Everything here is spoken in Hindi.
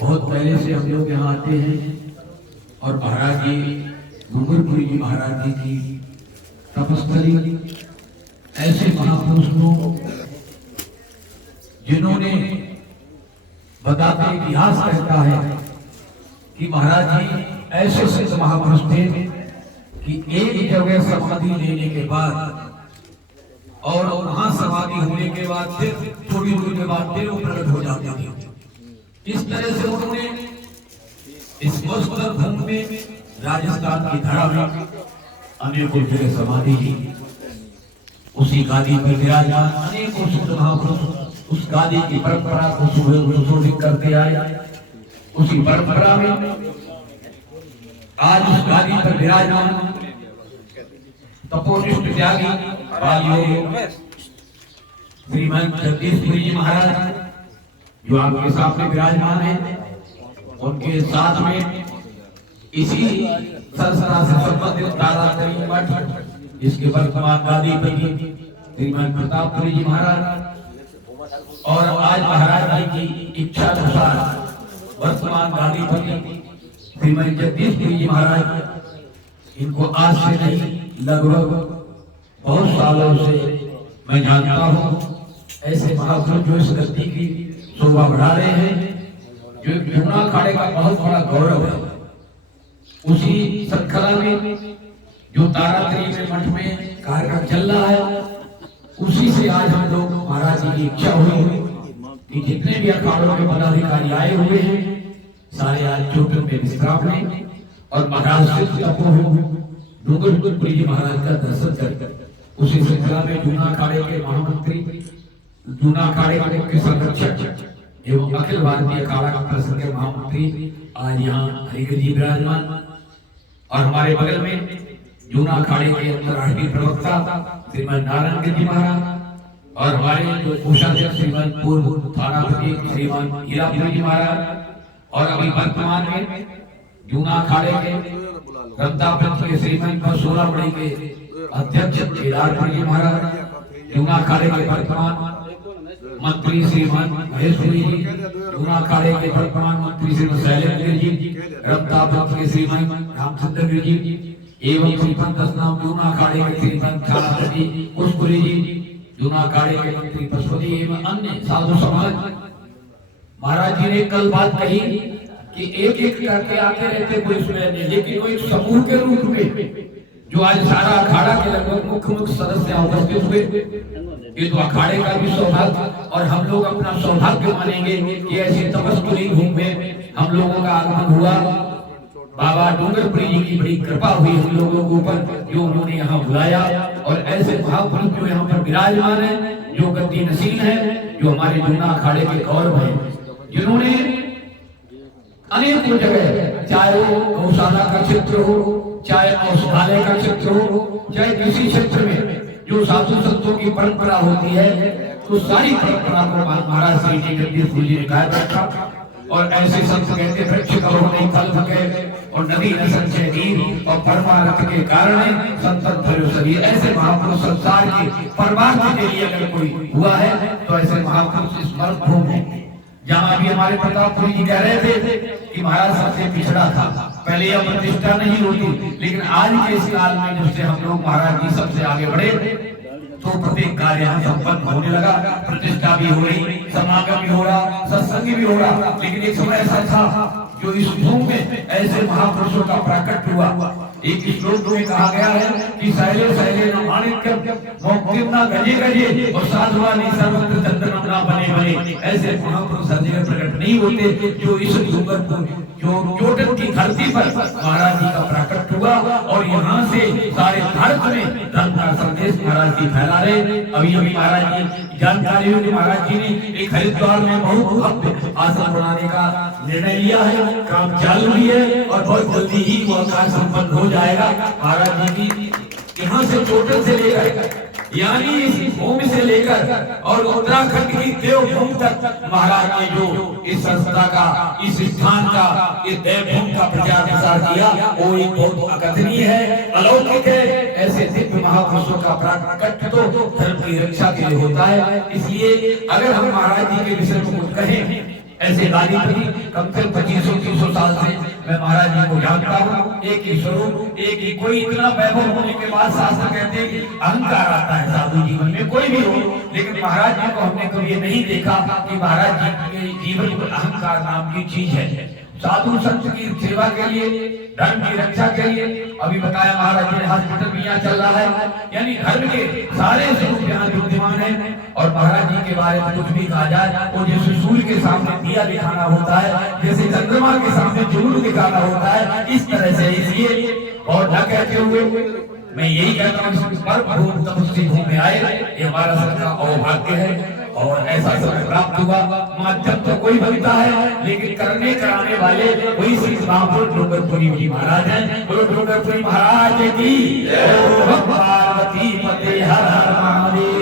बहुत पहले से हम लोग यहाँ आते हैं और महाराज जी डूंगरपुरी जी महाराज जी की तपस्थली ऐसे महापुरुष को जिन्होंने बताते इतिहास कहता है कि महाराज जी ऐसे सिद्ध महापुरुष थे कि एक जगह समाधि लेने के बाद और वहां समाधि होने के बाद फिर थोड़ी दूर के बाद फिर वो प्रकट हो जाते थे। इस तरह से उन्होंने इस मस्त भूमि में राजस्थान की धरा में अनेकों जगह समाधि ली। उसी गादी पर विराजमान अनेकों सिद्ध महापुरुष उस गादी की परंपरा को सुशोभित करते आए। उसी परंपरा में आज उस गादी पर विराजमान तपोनिष्ठ त्यागी श्रीमान जगदीशपुरी जी महाराज जो आपके सामने विराजमान है, उनके साथ में इसी संस्था से संबंधित तारातरी मठ इसके वर्तमान गादी पर श्रीमान प्रतापपुरी जी महाराज और आज महाराज जी की इच्छा अनुसार वर्तमान गादी पर श्रीमान जगदीशपुरी जी महाराज। इनको आज से नहीं लगभग बहुत सालों से मैं जानता हूँ। ऐसे महापुरुष जो इस गद्दी की शोभा बढ़ा रहे हैं, जो जूना अखाड़े का बहुत बड़ा गौरव है। उसी श्रृंखला में जो तारातरी में मठ में कार्यक्रम चल रहा है, उसी से आज हम लोग महाराज जी की इच्छा हुई कि जितने भी अखाड़ों के पदाधिकारी आए हुए हैं सारे आज चोटन में विश्राम लें और महाराज से डूंगरपुरी जी महाराज का दर्शन कर उसी श्रृंखला में जूना अखाड़े के महामंत्री, जूना अखाड़े के मुख्य संरक्षक एवं अखिल भारतीय अखाड़ा परिषद के महामंत्री आज यहाँ हरिकर जी विराजमान और हमारे बगल में जूना अखाड़े के अंतर्राष्ट्रीय प्रवक्ता श्रीमान नारायण जी महाराज और हमारे जो कोषाध्यक्ष श्रीमान पूर्व थानापति श्रीमान हीरापुरी जी महाराज और अभी वर्तमान में जूना अखाड़े के रमतापंथ के श्रीमान सोलामढ़ी के अध्यक्ष केदारपुरी जी महाराज, जूना अखाड़े के वर्तमान मंत्री श्रीमान महेश्वरी जी, जूना अखाड़े के वर्तमान मंत्री श्रीमान शैलेंद्र जी, रमतापंथ के श्रीमान रामचंद्र जी एवं श्रीपंत नाम जूना अखाड़े के श्रीमान थानापति पुष्पुरी जी, जूना अखाड़े के मंत्री पशुपति एवं अन्य साधु समाज। महाराज जी ने कल बात कही कि एक एक करके आते रहते कोई सुने नहीं, लेकिन वो एक समूह के रूप में जो आज सारा अखाड़ा के लगभग मुख्य सदस्य उपस्थित हुए, ये तो अखाड़े का भी सौभाग्य और हम लोग अपना सौभाग्य मानेंगे कि ऐसी तपस्वी भूमि में हम लोगों का आगमन हुआ। बाबा डूंगरपुरी जी की बड़ी कृपा हुई हम लोगों के ऊपर जो उन्होंने यहाँ बुलाया और ऐसे महापुरुष जो यहाँ पर विराजमान है, जो गद्दी नसीन है, जो हमारे जूना अखाड़े के गौरव है, जिन्होंने अनेकों जगह चाहे वो गौशाला का क्षेत्र हो, चाहे औषधालय का क्षेत्र हो, चाहे किसी क्षेत्र में जो साधु संतों की परंपरा होती है, तो सारी परंपरा को महाराज श्री जी जगदीशपुरी जी ने कायम रखा। और ऐसे संत कहते वृक्ष करो नहीं फल के और नदी न संचय नीर और परमार्थ के कारण संतन भरो सभी। ऐसे महापुरुष संसार के परमार्थ के लिए अगर कोई हुआ है तो ऐसे महापुरुष इस मर्म भूमि में जहाँ अभी हमारे प्रतापपुरी जी कह रहे थे कि महाराज सबसे पिछड़ा था, पहले यह प्रतिष्ठा नहीं होती, लेकिन आज के इस काल में जब से हम लोग महाराज जी सबसे आगे बढ़े तो प्रत्येक कार्य यहाँ संपन्न होने लगा। प्रतिष्ठा भी हो रही, समागम भी हो रहा, सत्संग भी हो रहा। लेकिन एक समय ऐसा था जो इस भूमि में ऐसे महापुरुषों का प्राकट हुआ। एक श्लोक में कहा गया है कि शैले शैले न माणिक्यम मोक्तिम न गजे गजे और साधुवानी सर्वत्र चंद्रम न बने बने। ऐसे महापुरुष हर जगह प्रकट नहीं होते जो इस डूंगरपुर जो चोटन की धरती पर महाराज जी का प्राकट हुआ और यहाँ से सारे भारत में धर्म का संदेश महाराज जी फैला रहे। अभी अभी महाराज जी जानकारी हुई महाराज जी ने एक हरिद्वार में बहुत भव्य आश्रम बनाने का निर्णय लिया है, काम चालू भी है और बहुत जल्दी ही वो कार्य संपन्न हो जाएगा। महाराज जी की यहाँ से चोटन से लेकर यानी इस भूमि से लेकर और उत्तराखंड की देवभूमि तक महाराज ने जो इस संस्था का, इस स्थान का, इस देवभूमि का प्रचार प्रसार किया वो एक बहुत अकथनीय है, अलौकिक है। ऐसे दिव्य महापुरुषों का प्राकट्य तो धर्म की रक्षा के लिए होता है। इसलिए अगर हम महाराज जी के विषय में कुछ कहें, ऐसे गादीपति कम से 2500-300 साल से मैं महाराज जी को जानता हूँ। एक ही स्वरूप, एक ही, कोई इतना वैभव होने के बाद शास्त्र कहते हैं कि अहंकार आता है साधु जीवन में, कोई भी हो, लेकिन महाराज जी को हमने कभी नहीं देखा कि महाराज जी के जीवन में अहंकार नाम की चीज है। साधु संत की सेवा के लिए, धर्म की रक्षा के लिए, अभी बताया महाराज जी हॉस्पिटल भी यहाँ चल रहा है, यानी धर्म के सारे स्वरूप यहाँ विद्यमान है। और महाराज जी के बारे में कुछ भी कहा जाए, वो जैसे सूर्य के सामने दिया दिखाना होता है, जैसे चंद्रमा के सामने जुनून दिखाना होता है, इस तरह से। इसलिए और न कहते हुए मैं यही कहता हूँ, तपस्वी भूमि आए, ये हमारा सबका अवभाग्य है। और ऐसा समय प्राप्त हुआ। माध्यम तो कोई बनता है, लेकिन करने कराने वाले वही श्री महापुरुष डोंगरपुरी जी महाराज हैं। बोलो डोंगरपुरी महाराज की, पार्वती पते हर हर महादेव।